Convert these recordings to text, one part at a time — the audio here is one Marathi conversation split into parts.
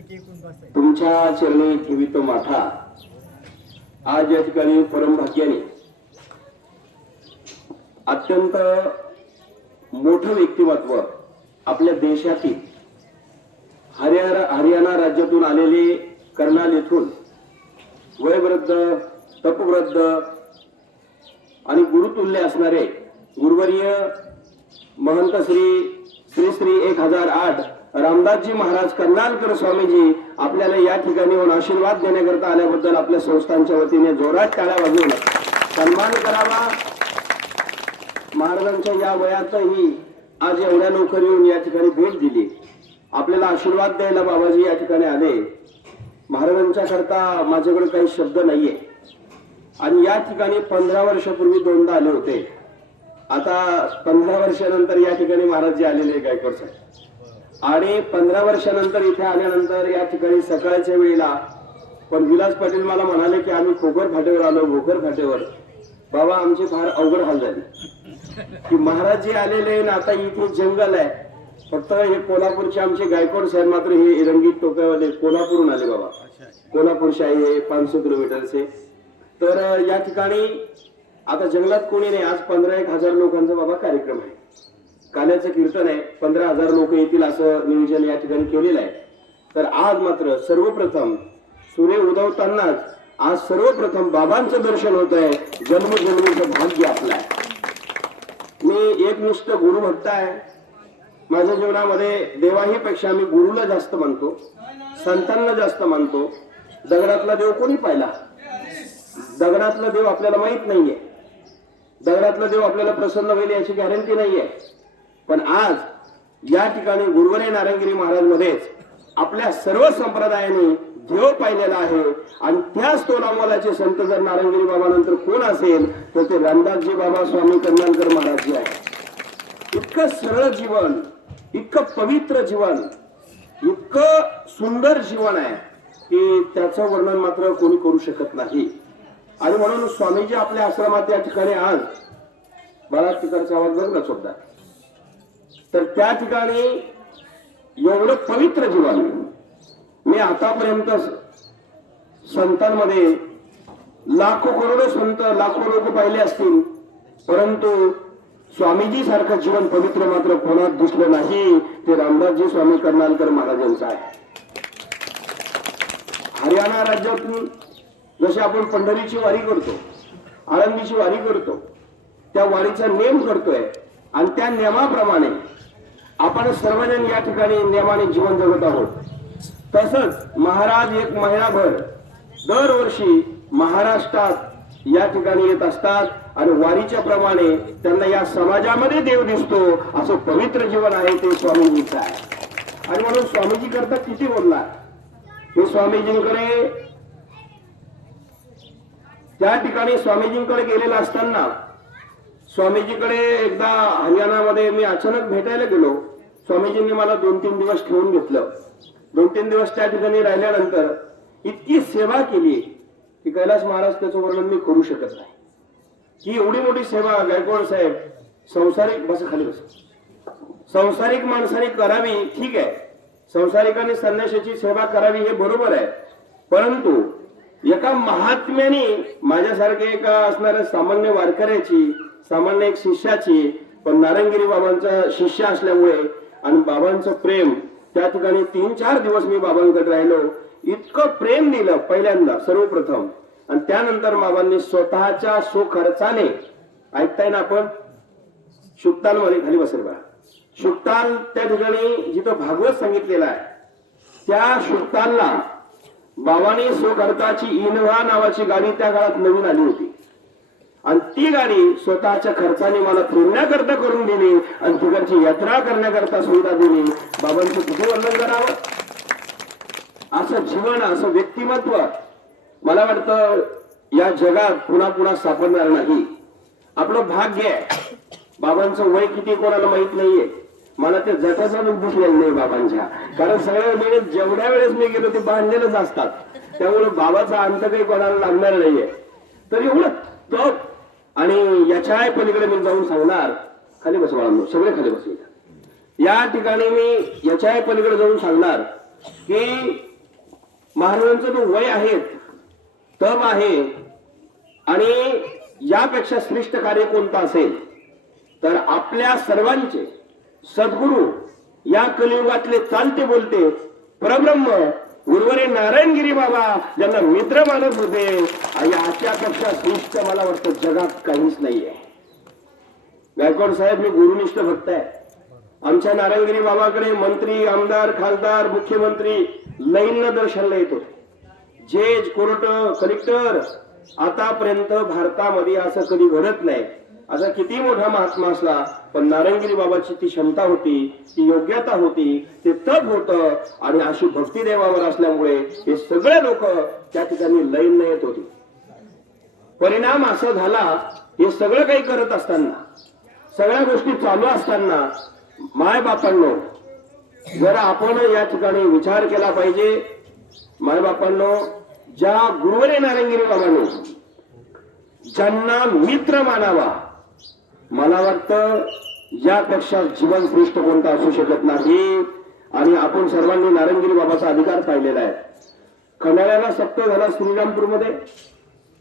तुमच्या चरणी ठेवितो माथा. आज या ठिकाणी परमभाग्याने अत्यंत मोठं व्यक्तिमत्व आपल्या देशातील हरियाणा राज्यातून आलेले कर्नाल येथून वयवृद्ध तपवृद्ध आणि गुरुतुल्य असणारे गुरुवर्य महंत श्री श्री 1008 रामदासजी महाराज कर्नालकर स्वामीजी आपल्याला या ठिकाणी येऊन आशीर्वाद देण्याकरता आल्याबद्दल आपल्या संस्थांच्या वतीने जोरात टाळ्या वाजवून सन्मान करावा. महाराजांच्या या वयातही आज एवढ्या लवकर येऊन या ठिकाणी भेट दिली, आपल्याला आशीर्वाद द्यायला बाबाजी या ठिकाणी आले. महाराजांच्या करता माझ्याकडे काही शब्द नाहीये. आणि या ठिकाणी 15 वर्षापूर्वी दोनदा आले होते. आता 15 वर्षानंतर या ठिकाणी महाराज जे आलेले गायकवाड साहेब, आणि 15 वर्षानंतर इथे आल्यानंतर या ठिकाणी सकाळच्या वेळेला पण विलास पाटील मला म्हणाले की आम्ही खोकर फाटेवर आलो. भोकर फाटेवर बाबा आमचे फार अवघड हाल झाले की महाराज जे आलेले ना, आता इथे जंगल आहे. फक्त हे कोल्हापूरचे आमचे गायकवाड साहेब मात्र हे रंगीत टोप्यावाले कोल्हापूरहून आले बाबा. कोल्हापूरचे आहे हे 500 किलोमीटरचे. तर या ठिकाणी आता जंगलात कोणी नाही. आज 15,000 लोकांचा बाबा कार्यक्रम आहे. काल्याचं कीर्तन आहे. 15,000 लोक येतील असं नियोजन या ठिकाणी केलेलं आहे. तर आज मात्र सर्वप्रथम सूर्य उदवतानाच आज सर्वप्रथम बाबांचं दर्शन होत आहे. जन्मजन्मीचं भाग्य आपलं आहे. मी एक नुसतं गुरुभक्त आहे. माझ्या जीवनामध्ये देवाहीपेक्षा मी गुरुला जास्त मानतो, संतांना जास्त मानतो. दगडातला देव कोणी पाहिला? दगडातला देव आपल्याला माहित नाहीये. दगडातला देव आपल्याला प्रसन्न होईल याची गॅरंटी नाहीये. पण आज या ठिकाणी गुरुवरे नारायणगिरी महाराज मध्येच आपल्या सर्व संप्रदायाने देव पाहिलेला आहे. आणि त्याच तोलामोलाचे संत जर नारायणगिरी बाबा नंतर कोण असेल तर ते रामदासजी बाबा स्वामी कर्नालकर महाराज जी आहे. इतकं सरळ जीवन, इतकं पवित्र जीवन, इतकं सुंदर जीवन आहे की त्याचं वर्णन मात्र कोणी करू शकत नाही. आणि म्हणून स्वामीजी आपल्या आश्रमात या ठिकाणी आज बराच तिकडचा आवाज बघ ना सुद्धा. तर त्या ठिकाणी एवढं पवित्र जीवन मी आतापर्यंत संतांमध्ये लाखो करोडो संत लाखो लोक पाहिले असतील, परंतु स्वामीजी सारखं जीवन पवित्र मात्र कोणात दिसलं नाही. ते रामदासजी स्वामी कर्नालकर महाराजांचं आहे. हरियाणा राज्यातून जसे आपण पंढरीची वारी करतो, आळंदीची वारी करतो, त्या वारीचा नेम करतोय आणि त्या नियमाप्रमाणे आपण सर्वजण या ठिकाणी नियमाने जीवन जगत आहोत. तसंच महाराज एक महिनाभर दरवर्षी महाराष्ट्रात या ठिकाणी येत असतात आणि वारीच्या प्रमाणे त्यांना या समाजामध्ये देव दिसतो. असं पवित्र जीवन आहे ते स्वामीजीचं आहे. आणि म्हणून स्वामीजी करता किती बोलणार. हे स्वामीजींकडे त्या ठिकाणी स्वामीजींकडे गेलेला असताना स्वामीजीकडे एकदा हरियाणामध्ये मी अचानक भेटायला गेलो. स्वामीजींनी मला 2-3 दिवस ठेवून घेतलं. 2-3 दिवस त्या ठिकाणी राहिल्यानंतर इतकी सेवा केली की कैलास महाराज त्याचं वर्णन मी करू शकत नाही. ही एवढी मोठी सेवा गायकवाड साहेब संसारिक बस खाली बस संसारिक माणसाने करावी, ठीक आहे. संसारिकांनी संन्याशाची सेवा करावी हे बरोबर आहे. परंतु एका महात्म्याने माझ्यासारखे एका असणाऱ्या सामान्य वारकऱ्याची, सामान्य एक शिष्याची, पण नारायणगिरी बाबांचा शिष्य असल्यामुळे आणि बाबांचं प्रेम त्या ठिकाणी 3-4 दिवस मी बाबांकडे राहिलो. इतकं प्रेम दिलं पहिल्यांदा सर्वप्रथम, आणि त्यानंतर बाबांनी स्वतःच्या स्वखर्चाने, ऐकताय ना आपण, शुक्ताल मध्ये खाली बसेल बघा, शुक्ताल त्या ठिकाणी जिथं भागवत सांगितलेलं आहे त्या शुक्तालला बाबांनी स्वखर्चाची इनोव्हा नावाची गाडी त्या काळात नवीन आली होती आणि ती गाडी स्वतःच्या खर्चाने मला फिरण्याकरता करून दिली आणि तिकडची यात्रा करण्याकरता सुविधा दिली. बाबांचं कुठे वर्णन करावं. असं जीवन, असं व्यक्तिमत्व मला वाटतं या जगात पुन्हा पुन्हा सापडणार नाही. आपलं भाग्य आहे. बाबांचं वय किती कोणाला माहित नाहीये. मला ते जटाचा दिसलेलं नाही बाबांच्या, कारण सगळ्या वेळेस जेवढ्या वेळेस मी गेलो ते बांधलेलंच असतात. त्यामुळे बाबाचा अंत काही कोणाला लागणार नाहीये. तर एवढं तप, आणि याच्या पलीकडे मी जाऊन सांगणार, खाली बस बाळांनो, सगळे खाली बसले. या ठिकाणी मी याच्या पलीकडे जाऊन सांगणार की महाराजांचं जो वय आहे, तब आहे, आणि यापेक्षा श्रेष्ठ कार्य कोणतं असेल तर आपल्या सर्वांचे सद्गुरू, या कलियुगातले चालते बोलते परब्रह्म गुरुवरे नारायणगिरी बाबा, ज्यांना मित्र मानत होते, याच्यापेक्षा श्रेष्ठ मला वाटतं जगात काहीच नाहीये. गायकवाड साहेब, मी गुरुनिष्ठ भक्त आहे. आमच्या नारायणगिरी बाबाकडे मंत्री, आमदार, खासदार, मुख्यमंत्री लाईनला दर्शनाला येत होते. जज, कोर्ट, कलेक्टर, आतापर्यंत भारतामध्ये असं कधी घडत नाही. असा किती मोठा महात्मा असला, पण नारायणगिरी बाबाची ती क्षमता होती, ती योग्यता होती, ते तप होतं, आणि अशी भक्ती देवावर असल्यामुळे हे सगळे लोक त्या ठिकाणी लाईन येत होती. परिणाम असा झाला, हे सगळं काही करत असताना, सगळ्या गोष्टी चालू असताना, मायबापांनो जरा आपण या ठिकाणी विचार केला पाहिजे. मायबापांनो, ज्या गुरुवरे नारायणगिरी बाबांनो ज्यांना मित्र मानावा, मला वाटतं यापेक्षा जीवन श्रेष्ठ कोणता असू शकत नाही. आणि आपण सर्वांनी नारायणगिरी बाबाचा अधिकार पाहिलेला आहे. खंडाळ्याला सप्ताह झाला श्रीरामपूरमध्ये,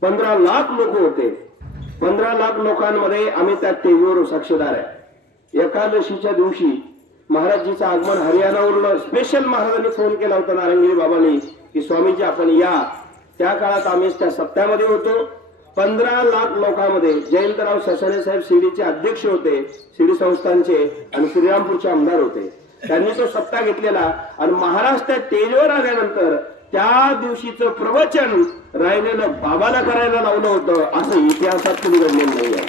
15 लाख लोक होते. 15 लाख लोकांमध्ये आम्ही त्या टेजवर साक्षीदार आहे. एकादशीच्या दिवशी महाराजजीचं आगमन हरियाणावरून स्पेशल महाराजांनी फोन केला होता नारायणगिरी बाबांनी की स्वामीजी आपण या. त्या काळात आम्ही त्या सप्त्यामध्ये होतो. 15 लाख लोकांमध्ये जयंतराव ससाणे साहेब शिर्डीचे अध्यक्ष होते, शिर्डी संस्थानचे, आणि श्रीरामपूरचे आमदार होते. त्यांनी तो सप्ताह घेतलेला, आणि महाराज त्या स्टेजवर आल्यानंतर त्या दिवशीचं प्रवचन राहिलेलं बाबाला करायला लावलं होतं, असं इतिहासात कधी घडलेलं नाही आहे.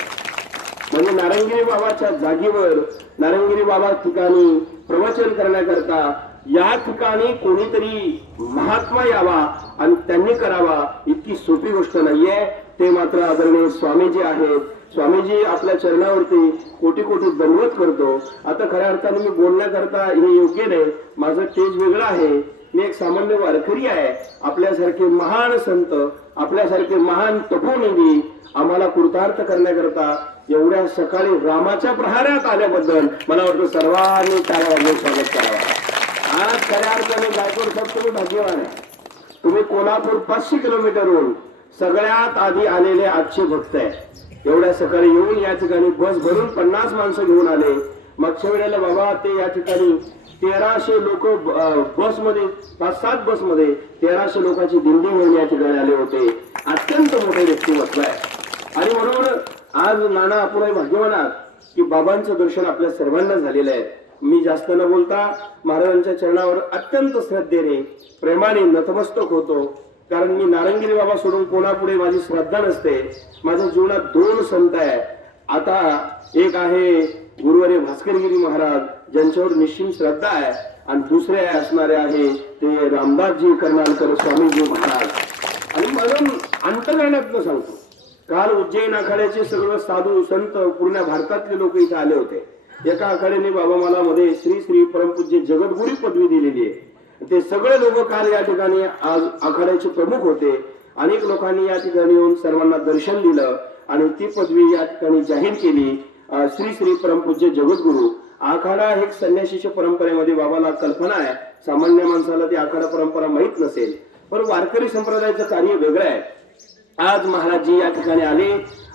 म्हणजे नारायणगिरी बाबाच्या जागेवर, नारायणगिरी बाबा ठिकाणी प्रवचन करण्याकरता या ठिकाणी कोणीतरी महात्मा यावा आणि त्यांनी करावा, इतकी सोपी गोष्ट नाहीये. ते मात्र आदरणीय स्वामीजी आहेत. स्वामीजी आपल्या चरणावरती कोटी कोटी दंडवत करतो. आता खऱ्या अर्थाने मी बोलण्याकरता हे योग्य नाही, माझं तेज वेगळं आहे. मी एक सामान्य वारकरी आहे. आपल्यासारखे महान संत, आपल्यासारखे महान तपोनिधी आम्हाला कृतार्थ करण्याकरता एवढ्या सकाळी रामाच्या प्रहारात आल्याबद्दल मला वाटतं सर्वांनी टाळ्या वाजवून स्वागत करावं. आज खऱ्या अर्थाने गायकवाड साहेब तुम्ही भाग्यवान आहे. तुम्ही कोल्हापूर 500 किलोमीटरहून सगळ्यात आधी आलेले आजचे भक्त आहे. एवढ्या सकाळी येऊन या ठिकाणी बस भरून 50 माणसं घेऊन आले. मागच्या वेळेला बाबा ते या ठिकाणी 1300 लोक बसमध्ये, 5-7 बसमध्ये 1300 लोकांची दिंडी घेऊन या ठिकाणी आले होते. अत्यंत मोठे व्यक्तिमत्व आहे. आणि म्हणून आज नाना आपण भाग्यवान आहात की बाबांचं दर्शन आपल्या सर्वांना झालेलं आहे. मी जास्त न बोलता महाराजांच्या चरणावर अत्यंत श्रद्धेने, प्रेमाने नतमस्तक होतो. कारण मी नारायणगिरी बाबा सोडून कोणापुढे माझी श्रद्धा नसते. माझ्या जीवनात 2 संत आहे. आता एक आहे गुरुवारी भास्करगिरी महाराज, ज्यांच्यावर निश्चित श्रद्धा आहे, आणि दुसरे असणारे आहे ते रामदासजी कर्नालकर स्वामीजी महाराज. आणि म्हणून अंतर्गणातलं सांगतो, काल उज्जैन आखाड्याचे सगळं साधू संत पूर्ण भारतातले लोक इथे आले होते. एका आखाड्याने बाबा मला मध्ये श्री श्री परमपूज्य जगद्गुरू पदवी दिलेली आहे. ते सगळे लोक काल या ठिकाणी आज आखाड्याचे प्रमुख होते. अनेक लोकांनी या ठिकाणी येऊन सर्वांना दर्शन दिलं आणि ती पदवी या ठिकाणी जाहीर केली. श्री श्री परमपूज्य जगद्गुरू. आखाडा एक संन्यासीच्या परंपरेमध्ये बाबाला कल्पना आहे. सामान्य माणसाला ती आखाडा परंपरा माहित नसेल, पण वारकरी संप्रदायाचं कार्य वेगळं आहे. आज महाराजजी या ठिकाणी आले,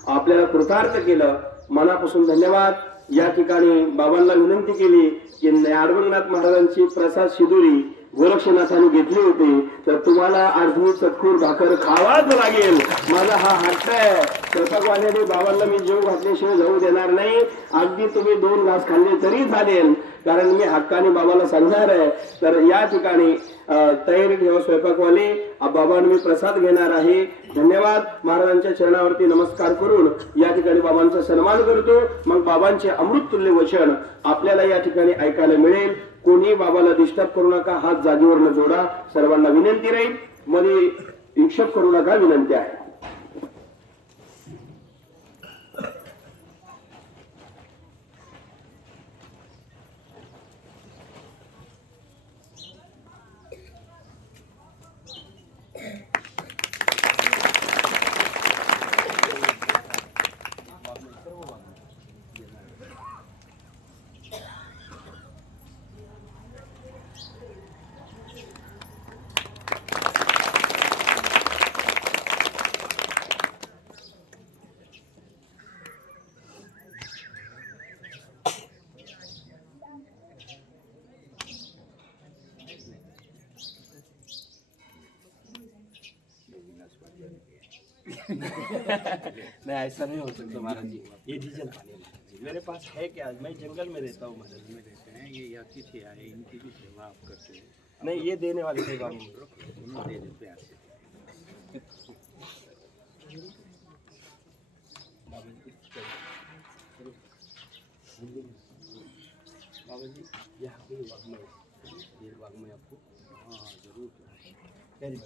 आपल्याला कृतार्थ केलं. मनापासून धन्यवाद. या ठिकाणी बाबांना विनंती केली की अडवंगनाथ महाराजांची प्रसाद शिदुरी गोरक्षनाथाने घेतली होती, तर तुम्हाला अर्धी चटकूर भाकर खावाच लागेल. माझा हा हट्ट आहे. स्वयंपाकवाल्याने बाबांना मी जेव घातल्याशिवाय जाऊ देणार नाही. अगदी तुम्ही 2 घास खाल्ले तरी चालेल, कारण मी हक्काने बाबाला सांगणार आहे. तर या ठिकाणी तयारी ठेवा स्वयंपाकवाले. बाबांना मी प्रसाद घेणार आहे. धन्यवाद. महाराजांच्या चरणावरती नमस्कार करून या ठिकाणी बाबांचा सन्मान करतो. मग बाबांचे अमृततुल्य वचन आपल्याला या ठिकाणी ऐकायला मिळेल. कोणी बाबाला डिस्टर्ब करू नका. हात जागेवर न जोडा. सर्वांना विनंती राहील, मध्ये विक्षेप करू नका, विनंती आहे. नहीं ऐसा नहीं हो सकता महाराज जी। ये डीजल पानी है महाराज जी, मेरे पास है क्या, मैं जंगल में रहता हूँ महाराज जी। रहते हैं ये अतिथि आए, इनकी भी सेवा आप करते हो। नहीं ये देने वाले सेवा नहीं। उनको दे दो प्यार से। बाबा जी यहाँ पे वाग्मय, ये वाग्मय आपको हाँ जरूर। कैरी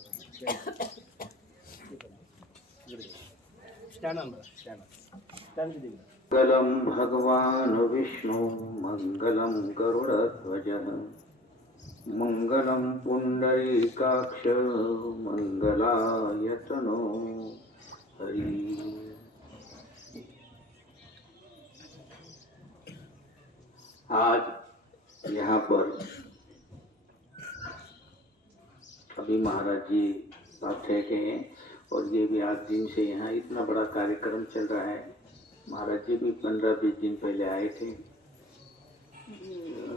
स्टैंड ऑन स्टैंड स्टैंड की देंगे। मंगलम भगवान विष्णु मंगलम गरुड़ध्वज मंगलम पुंडरीकाक्ष मंगलायतनो हरि। आज यहाँ पर अभी महाराज जी बैठे के हैं और ये भी 8 दिन से यहाँ इतना बड़ा कार्यक्रम चल रहा है। महाराज जी भी 15-20 दिन पहले आए थे।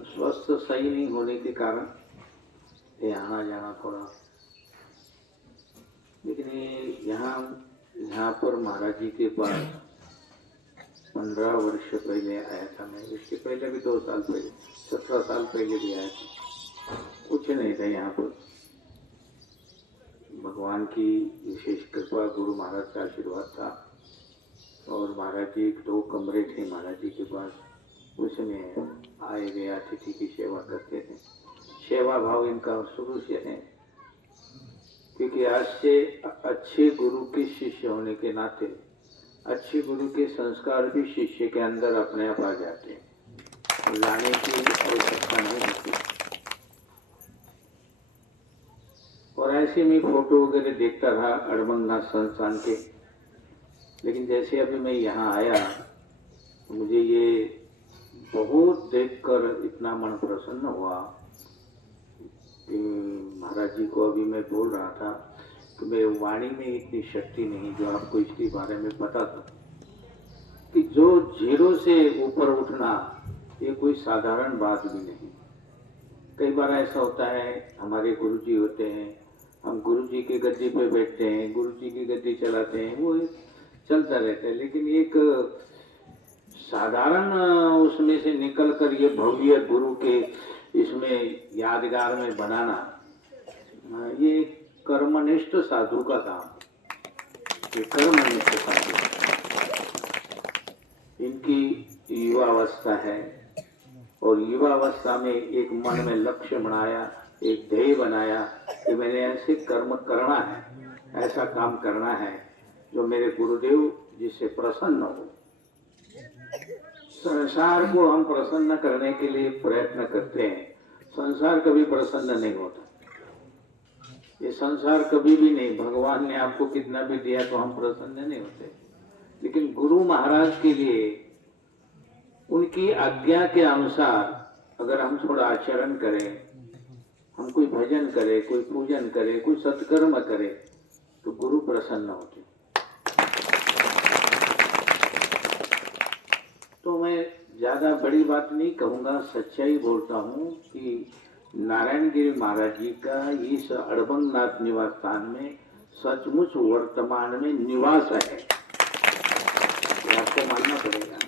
स्वास्थ्य सही नहीं होने के कारण ये आना जाना थोड़ा, लेकिन यहाँ पर महाराज जी के पास 15 वर्ष पहले आया था मैं। इसके पहले भी 2 साल पहले, 17 साल पहले भी आया था। कुछ नहीं था यहाँ पर। भगवान की विशेष कृपा, गुरु महाराज का आशीर्वाद था। और महाराज जी 2 कमरे थे महाराज जी के पास, उसमें आए गए अतिथि की सेवा करते थे। सेवा भाव इनका शुरू से है, क्योंकि आज से अच्छे गुरु के शिष्य होने के नाते अच्छे गुरु के संस्कार भी शिष्य के अंदर अपने आप आ जाते हैं, लाने की आवश्यकता नहीं होती। और ऐसे में फोटो वगैरह देखता रहा अड़बंगनाथ संस्थान के, लेकिन जैसे अभी मैं यहाँ आया तो मुझे ये बहुत देखकर इतना मन प्रसन्न हुआ कि महाराज जी को अभी मैं बोल रहा था कि मेरे वाणी में इतनी शक्ति नहीं जो आपको इसके बारे में पता था, कि जो 0 से ऊपर उठना ये कोई साधारण बात भी नहीं। कई बार ऐसा होता है, हमारे गुरुजी होते हैं, हम गुरुजी की गद्दी पे बैठते हैं, गुरुजी की गद्दी चलाते हैं, वो चलता रहता है। लेकिन एक साधारण उसमें से निकल कर ये भव्य गुरु के इसमें यादगार में बनाना, ये कर्मनिष्ठ साधु का काम। ये कर्मनिष्ठ साधु, इनकी युवावस्था है और युवावस्था में एक मन में लक्ष्य बनाया, एक ध्येय बनाया कि मैंने ऐसे कर्म करना है, ऐसा काम करना है जो मेरे गुरुदेव जिससे प्रसन्न हो। संसार को हम प्रसन्न करने के लिए प्रयत्न करते हैं, संसार कभी प्रसन्न नहीं होता। ये संसार कभी भी नहीं, भगवान ने आपको कितना भी दिया तो हम प्रसन्न नहीं होते। लेकिन गुरु महाराज के लिए उनकी आज्ञा के अनुसार अगर हम थोड़ा आचरण करें, हम कोई भजन करें, कोई पूजन करें, कोई सत्कर्म करें, तो गुरु प्रसन्न होते। तो मैं ज्यादा बड़ी बात नहीं कहूँगा, सच्चाई बोलता हूँ कि नारायणगिरी महाराज जी का इस अड़बंगनाथ निवास स्थान में सचमुच वर्तमान में निवास है, ये आपको मानना पड़ेगा।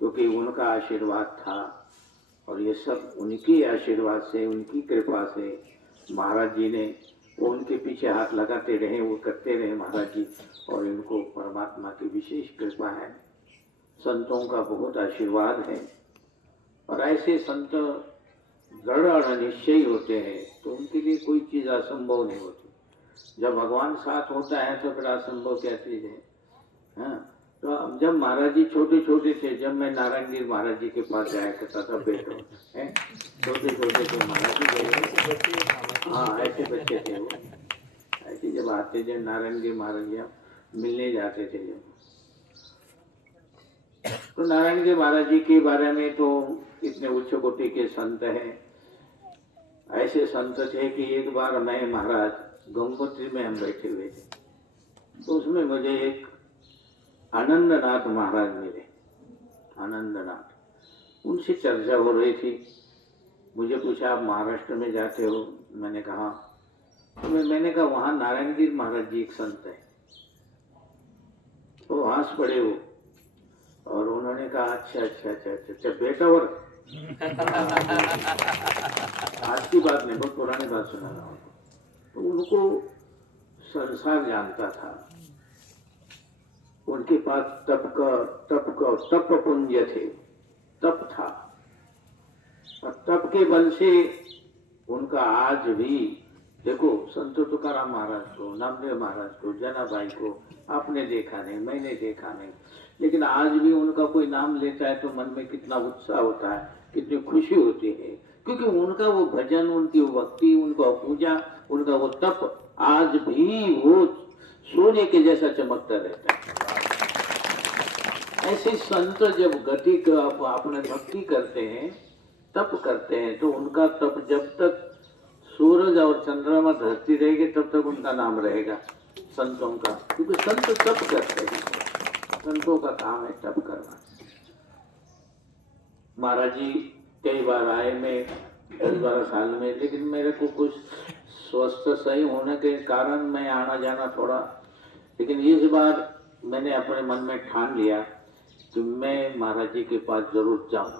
क्योंकि उनका आशीर्वाद था और ये सब उनकी आशीर्वाद से, उनकी कृपा से महाराज जी ने, वो उनके पीछे हाथ लगाते रहे, वो करते रहे महाराज जी, और इनको परमात्मा की विशेष कृपा है, संतों का बहुत आशीर्वाद है। और ऐसे संत दृढ़ और निश्चयी होते हैं तो उनके लिए कोई चीज़ असंभव नहीं होती। जब भगवान साथ होता है तो फिर असंभव क्या चीज़ है। हाँ, तो जब महाराज जी छोटे छोटे थे, जब मैं नारायणगिरी महाराज जी के पास जाया करता था, बेटो है छोटे छोटे थे महाराज जी, हाँ ऐसे बच्चे थे वो। ऐसे जब आते थे नारायणगिरी महाराज जी मिलने जाते थे जब, तो नारायणगिरी महाराज जी के बारे में तो इतने उच्च कोटि के संत हैं। ऐसे संत थे कि एक बार मैं महाराज गंगोत्री में हम बैठे हुए थे, तो उसमें मुझे एक आनंदनाथ महाराज मिले। आनंदनाथ, उनसे चर्चा हो रही थी। मुझे पूछा आप महाराष्ट्र में जाते हो? मैंने कहा तो मैंने कहा वहां नारायण गिर महाराज जी एक संत है। वो हंस पड़े वो, और उन्होंने कहा अच्छा अच्छा अच्छा अच्छा अच्छा बेटा, और आज की बात नहीं, बहुत पुरानी बात सुना रहा हूँ। तो उनको संसार जानता था, उनके पास तप पुंज थे, तप था, और तप के बल से उनका आज भी देखो, संत तुकाराम महाराज को, नामदेव महाराज को, जनाबाई को आपने देखा नहीं, मैंने देखा नहीं, लेकिन आज भी उनका कोई नाम लेता है तो मन में कितना उत्साह होता है, कितनी खुशी होती है, क्योंकि उनका वो भजन, उनकी वो भक्ति, उनका पूजा, उनका वो तप आज भी वो सोने के जैसा चमकता रहता है। ऐसे संत जब गति अपने भक्ति करते हैं, तप करते हैं, तो उनका तप जब तक सूरज और चंद्रमा धरती रहेगी तब तक उनका नाम रहेगा संतों का, क्योंकि संत तप करते हैं, संतों का काम है तप करना। महाराज जी कई बार आए, मैं 10-12 साल में, लेकिन मेरे को कुछ स्वस्थ सही होने के कारण मैं आना जाना थोड़ा, लेकिन इस बार मैंने अपने मन में ठान लिया कि मैं महाराज जी के पास जरूर जाऊं।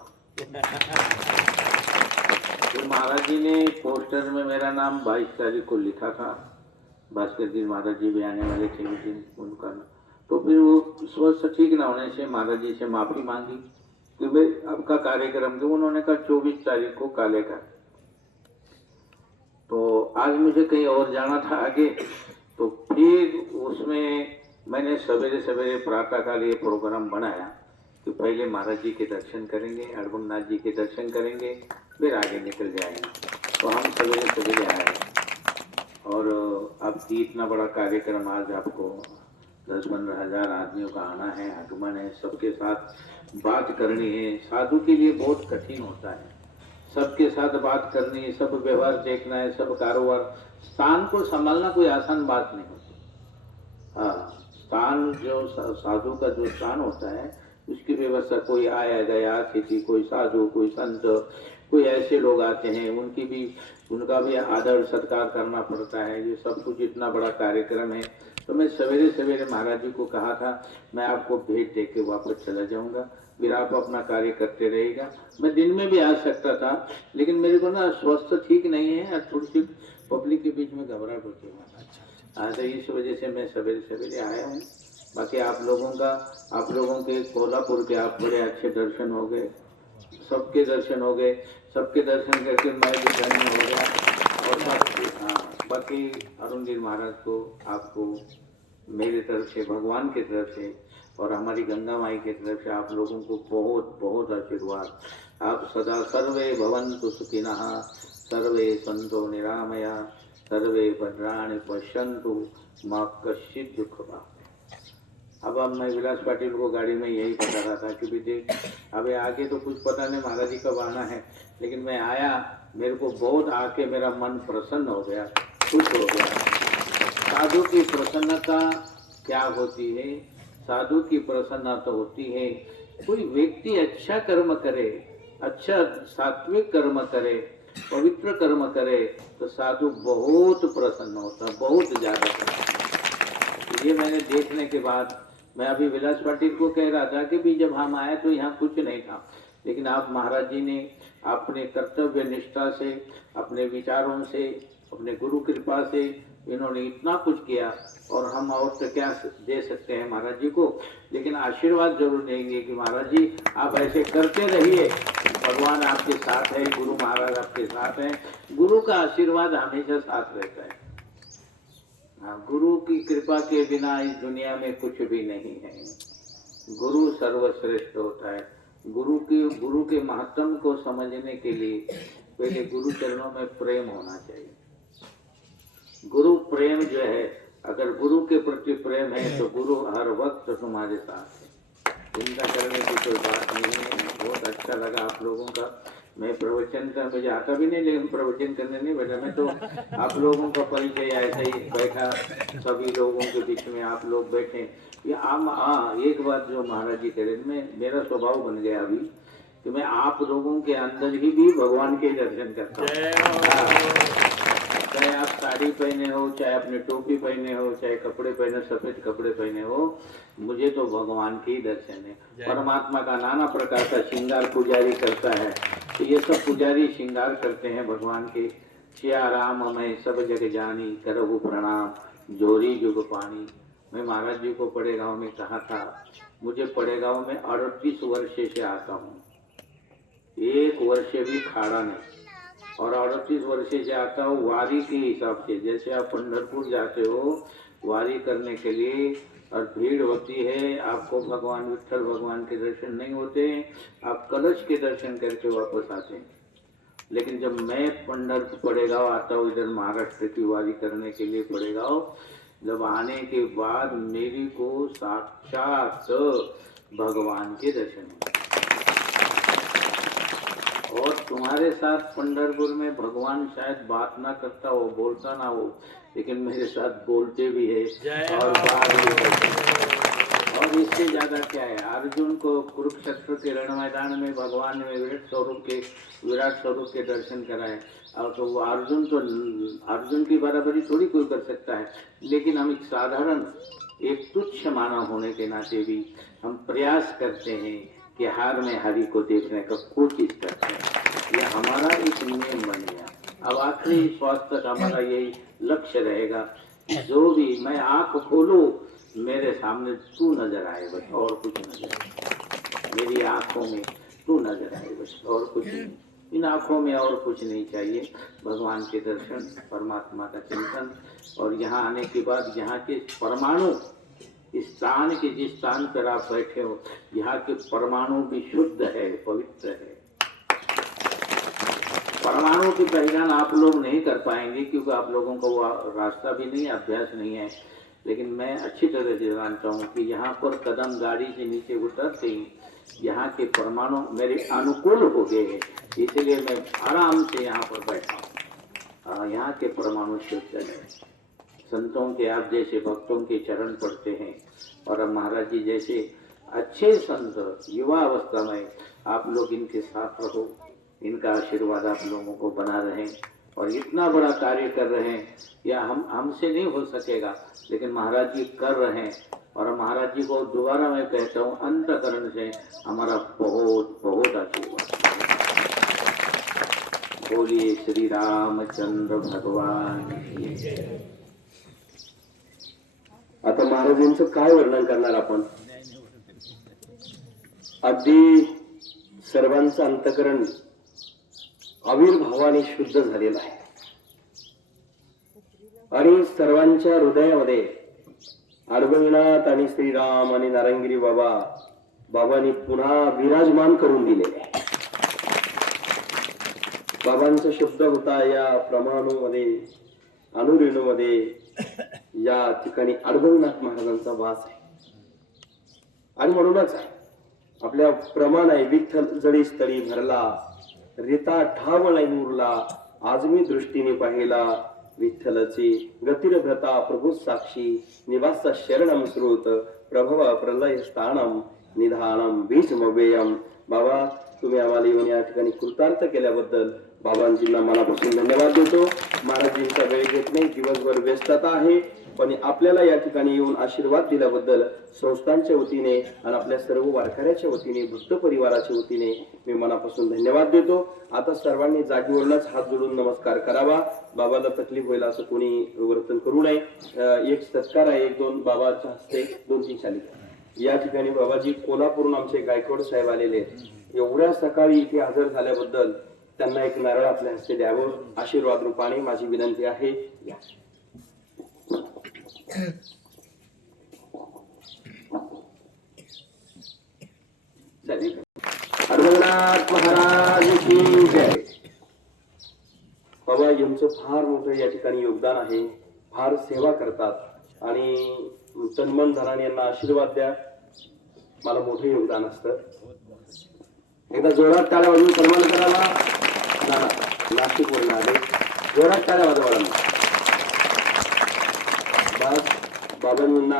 तो महाराज जी ने पोस्टर में मेरा नाम 22 तारीख को लिखा था, भास्कर दिन महाराज जी भी आने वाले थे उस दिन उनका, तो फिर वो स्वस्थ ठीक ना होने से महाराज जी से माफी मांगी कि भाई आपका कार्यक्रम, तो उन्होंने कहा 24 तारीख को काले का। तो आज मुझे कहीं और जाना था आगे, तो फिर उसमें मैंने सवेरे सवेरे प्रातः काल ये प्रोग्राम बनाया कि पहले महाराज जी के दर्शन करेंगे, अड़बुलनाथ जी के दर्शन करेंगे, फिर आगे निकल जाएंगे। तो हम सवेरे सवेरे आए, और आपकी इतना बड़ा कार्यक्रम, आज आपको 10-15 हजार आदमियों का आना है, आगमन है, सबके साथ बात करनी है। साधु के लिए बहुत कठिन होता है, सबके साथ बात करनी है, सब व्यवहार देखना है, सब कारोबार, स्थान को संभालना कोई आसान बात नहीं होती। हाँ, स्थान जो साधु का जो स्थान होता है उसकी व्यवस्था, कोई आया गया अतिथि, कोई साधु, कोई संत, कोई ऐसे लोग आते हैं, उनका भी आदर सत्कार करना पड़ता है। ये सब कुछ इतना बड़ा कार्यक्रम है। तो मैं सवेरे सवेरे महाराज जी को कहा था मैं आपको भेंट दे के वापस चला जाऊंगा, फिर आप अपना कार्य करते रहेगा। मैं दिन में भी आ सकता था, लेकिन मेरे को ना स्वस्थ ठीक नहीं है और थोड़ी सी पब्लिक के बीच में घबराहट होती है। तो इस वजह से मैं सवेरे सवेरे आया हूँ। बाकी आप लोगों के कोल्हापुर के आप बड़े अच्छे दर्शन हो गए, सबके दर्शन हो गए, सबके दर्शन करके मैं भी धन्य हो गया। और बाकी अरुण गिर महाराज को, आपको मेरी तरफ से, भगवान की तरफ से और हमारी गंगा माई की तरफ से आप लोगों को बहुत बहुत आशीर्वाद। आप सदा सर्वे भवन्तु सुखिनः, सर्वे सन्तो निरामया, सर्वे भद्राणि पश्यन्तु मा कश्चित् दुःखभाग्। अब मैं विलास पाटिल को गाड़ी में यही बता रहा था कि भी देख, अबे आगे तो कुछ पता नहीं महाराज जी कब आना है, लेकिन मैं आया, मेरे को बहुत आके मेरा मन प्रसन्न हो गया, खुश हो गया। साधु की प्रसन्नता क्या होती है? साधु की प्रसन्नता होती है कोई व्यक्ति अच्छा कर्म करे, अच्छा सात्विक कर्म करे, पवित्र कर्म करे, तो साधु बहुत प्रसन्न होता, बहुत ज्यादा। ये मैंने देखने के बाद मैं अभी विलास पाटिल को कह रहा था कि भी जब हम आए तो यहाँ कुछ नहीं था, लेकिन आप महाराज जी ने अपने कर्तव्य निष्ठा से, अपने विचारों से, अपने गुरु कृपा से इन्होंने इतना कुछ किया, और हम और तो क्या दे सकते हैं महाराज जी को, लेकिन आशीर्वाद जरूर देंगे कि महाराज जी आप ऐसे करते रहिए, भगवान आपके साथ है, गुरु महाराज आपके साथ हैं, गुरु का आशीर्वाद हमेशा साथ रहता है। गुरु की कृपा के बिना इस दुनिया में कुछ भी नहीं है। गुरु सर्वश्रेष्ठ होता है। गुरु के महत्व को समझने के लिए पहले गुरु चरणों में प्रेम होना चाहिए। गुरु प्रेम जो है, अगर गुरु के प्रति प्रेम है तो गुरु हर वक्त तुम्हारे साथ है। चिंता करने की कोई बात नहीं है। बहुत अच्छा लगा आप लोगों का। मैं प्रवचन का मुझे आता भी नहीं, लेकिन प्रवचन करने नहीं बैठा मैं, तो आप लोगों का परिचय ऐसा ही बैठा, सभी लोगों के बीच में आप लोग बैठे। ये एक बात जो महाराज जी कह रहे, मेरा स्वभाव बन गया अभी कि मैं आप लोगों के अंदर ही भी भगवान के दर्शन करता हूँ। चाहे आप साड़ी पहने हो, चाहे अपने टोपी पहने हो, चाहे कपड़े पहने, सफेद कपड़े पहने हो, मुझे तो भगवान के ही दर्शन है। परमात्मा का नाना प्रकार का श्रृंगार पुजारी करता है, तो ये सब पुजारी श्रृंगार करते हैं भगवान के। सिया राम मैं सब जग जानी, करहु प्रणाम जोरी जुग पानी। मैं महाराज जी को पड़े गांव में कहा था, मुझे पड़े गांव में 38 वर्ष से आता हूँ, एक वर्ष भी खाड़ा नहीं, और 38 वर्ष से आता हूँ वारी के हिसाब से। जैसे आप पंढरपुर जाते हो वारी करने के लिए और भीड़ होती है, आपको भगवान विठल भगवान के दर्शन नहीं होते, आप कलश के दर्शन करके वापस आते हैं। लेकिन जब मैं पंढरपुर पड़ेगांव आता हूँ, इधर महाराष्ट्र की वारी करने के लिए पड़ेगांव, जब आने के बाद मेरी को साक्षात भगवान के दर्शन होते। और तुम्हारे साथ पंढरपुर में भगवान शायद बात ना करता हो, बोलता ना हो, लेकिन मेरे साथ बोलते भी है और बात भी है। और इससे ज्यादा क्या है, अर्जुन को कुरुक्षेत्र के रण मैदान में भगवान ने विराट स्वरूप के दर्शन कराए, और तो वो अर्जुन की बराबरी थोड़ी कोई कर सकता है। लेकिन हम एक साधारण एक तुच्छ मानव होने के नाते भी हम प्रयास करते हैं कि हार में हरि को देखने का कोशिश करते हैं। यह हमारा एक नियम बन गया। अब आखिरी श्वास तक हमारा यही लक्ष्य रहेगा, जो भी मैं आंख खोलूं मेरे सामने तू नजर आए, बस और कुछ नजर आए, मेरी आंखों में तू नजर आए, बस और कुछ नहीं। इन आंखों में और कुछ नहीं चाहिए, भगवान के दर्शन, परमात्मा का चिंतन। और यहाँ आने के बाद यहाँ के परमाणु, इस स्थान के जिस स्थान पर आप बैठे हो, यहाँ के परमाणु भी शुद्ध है, पवित्र है। परमाणु की पहचान आप लोग नहीं कर पाएंगे, क्योंकि आप लोगों को वो रास्ता भी नहीं, अभ्यास नहीं है। लेकिन मैं अच्छी तरह से जानता हूँ कि यहाँ पर कदम गाड़ी से नीचे उतरते ही यहाँ के परमाणु मेरे अनुकूल हो गए हैं, इसलिए मैं आराम से यहाँ पर बैठा हूँ। यहाँ के परमाणु शुद्ध है। संतों के आप जैसे भक्तों के चरण पड़ते हैं, और अब महाराज जी जैसे अच्छे संत युवा अवस्था में आप लोग इनके साथ रहो, इनका आशीर्वाद आप लोगों को बना रहे, और इतना बड़ा कार्य कर रहे हैं। या हमसे नहीं हो सकेगा, लेकिन महाराज जी कर रहे हैं, और महाराज जी को दोबारा मैं कहता हूँ अंतःकरण से हमारा बहुत बहुत आशीर्वाद। बोलिए श्री रामचंद्र भगवान की जय। आता महाराजांचं काय वर्णन करणार आपण? अगदी सर्वांचं अंतःकरण आविर्भावाने शुद्ध झालेलं आहे, आणि सर्वांच्या हृदयामध्ये अरविंदनाथ आणि श्रीराम आणि नारायणगिरी बाबांनी पुन्हा विराजमान करून दिलेले आहे। बाबांचा शब्द होता या प्रमाणूमध्ये, अनुरेणूमध्ये या ठिकाणी अरविंदनाथ महाराजांचा वास आहे। आणि म्हणूनच आपल्या प्रमाण आहे, विठ्ठल जळी स्थळी भरला, रिता ठावळाई उरला, आजमी दृष्टीने पाहिला विठ्ठलची गतीर भ्रता प्रभू साक्षी, निवासा शरणम श्रुत प्रभव प्रलय स्थानम निधानम बीजमव्ययम। बाबा तुम्ही आम्हाला येऊन या ठिकाणी कृतार्थ केल्याबद्दल बाबांजींना मनापासून धन्यवाद देतो। महाराजांचा वेळ घेत नाही, दिवसभर व्यस्तता आहे, पण आपल्याला या ठिकाणी येऊन आशीर्वाद दिल्याबद्दल संस्थांच्या वतीने आणि आपल्या सर्व वारकऱ्याच्या वतीने, भक्त परिवाराच्या वतीने मी मनापासून धन्यवाद देतो। आता सर्वांनी जागेवरूनच हात जोडून नमस्कार करावा। बाबाला तकलीफ होईल असं कोणी वर्तन करू नये। एक सत्कार आहे, 1-2 बाबाच्या हस्ते 2-3 शाली या ठिकाणी बाबाजी कोल्हापूरहून आमचे गायकवाड साहेब आलेले आहेत। एवढ्या सकाळी इथे हजर झाल्याबद्दल त्यांना एक नारळ आपल्या हस्ते द्यावं, आशीर्वाद रूपाने माझी विनंती आहे। या अरविंदनाथ महाराज की जय। बाबा यांचं फार मोठं या ठिकाणी योगदान आहे, फार सेवा करतात आणि तन्मन धनाने यांना आशीर्वाद द्या। मला मोठं योगदान असतं। एकदा जोरात टाळ्या वाजवून सन्मान करावा। नाशिक वरून आले, जोरात टाळ्या वाजवा। बस बाबांना